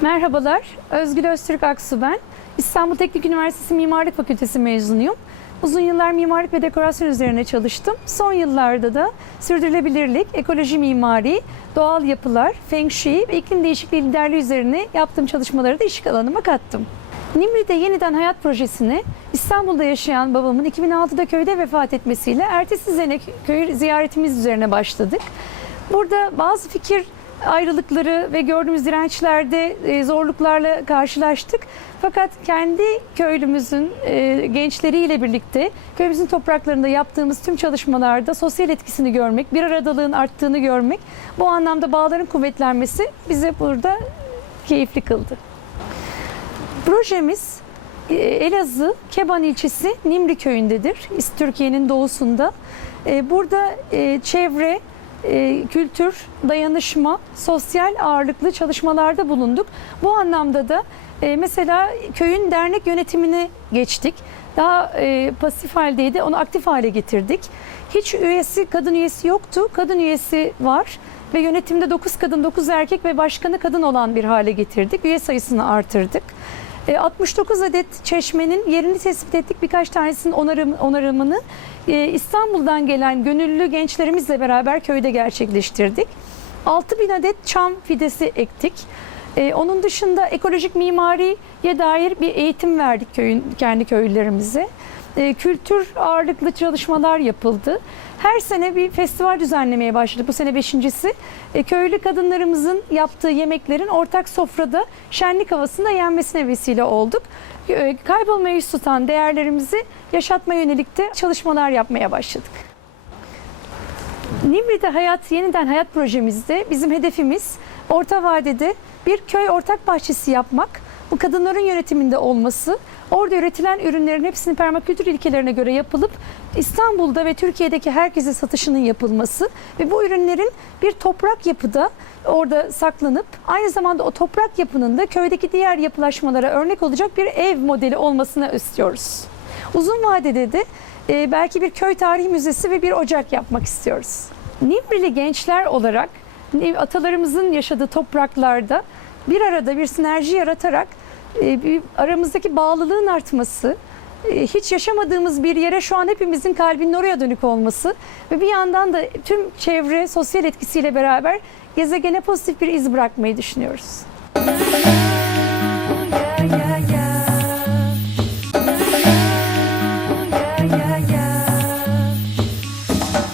Merhabalar, Özgül Öztürk Aksu ben. İstanbul Teknik Üniversitesi Mimarlık Fakültesi mezunuyum. Uzun yıllar mimarlık ve dekorasyon üzerine çalıştım. Son yıllarda da sürdürülebilirlik, ekoloji mimari, doğal yapılar, feng shui ve iklim değişikliği liderliği üzerine yaptığım çalışmaları da iş alanıma kattım. Nimri'de yeniden hayat projesini İstanbul'da yaşayan babamın 2006'da köyde vefat etmesiyle ertesi sene köy ziyaretimiz üzerine başladık. Burada bazı fikir ayrılıkları ve gördüğümüz dirençlerde e, zorluklarla karşılaştık. Fakat kendi köylümüzün e, gençleriyle birlikte köyümüzün topraklarında yaptığımız tüm çalışmalarda sosyal etkisini görmek, bir aradalığın arttığını görmek, bu anlamda bağların kuvvetlenmesi bize burada keyifli kıldı. Projemiz e, Elazığ Keban ilçesi Nimri köyündedir. Türkiye'nin doğusunda. Burada çevre, e, kültür, dayanışma, sosyal ağırlıklı çalışmalarda bulunduk. Bu anlamda da e, mesela köyün dernek yönetimine geçtik. Daha e, pasif haldeydi, onu aktif hale getirdik. Hiç üyesi, kadın üyesi yoktu. Kadın üyesi var ve yönetimde 9 kadın, 9 erkek ve başkanı kadın olan bir hale getirdik. Üye sayısını artırdık. E, 69 adet çeşmenin yerini tespit ettik. Birkaç tanesinin onarım, onarımını e, İstanbul'dan gelen gönüllü gençlerimizle beraber köyde gerçekleştirdik. 6000 adet çam fidesi ektik. E, onun dışında ekolojik mimariye dair bir eğitim verdik köyün kendi köylülerimize. E, kültür ağırlıklı çalışmalar yapıldı. Her sene bir festival düzenlemeye başladık. Bu sene beşincisi. E, köylü kadınlarımızın yaptığı yemeklerin ortak sofrada şenlik havasında yenmesine vesile olduk. E, kaybolmaya yüz tutan değerlerimizi yaşatma yönelik de çalışmalar yapmaya başladık. Nimri'de Hayat Yeniden Hayat projemizde bizim hedefimiz orta vadede bir köy ortak bahçesi yapmak. Bu kadınların yönetiminde olması, orada üretilen ürünlerin hepsinin permakültür ilkelerine göre yapılıp İstanbul'da ve Türkiye'deki herkese satışının yapılması ve bu ürünlerin bir toprak yapıda orada saklanıp aynı zamanda o toprak yapının da köydeki diğer yapılaşmalara örnek olacak bir ev modeli olmasını istiyoruz. Uzun vadede de e, belki bir köy tarihi müzesi ve bir ocak yapmak istiyoruz. Nimrili gençler olarak atalarımızın yaşadığı topraklarda bir arada bir sinerji yaratarak e, bir aramızdaki bağlılığın artması, e, hiç yaşamadığımız bir yere şu an hepimizin kalbinin oraya dönük olması ve bir yandan da tüm çevre sosyal etkisiyle beraber gezegene pozitif bir iz bırakmayı düşünüyoruz. Yeah, yeah, yeah.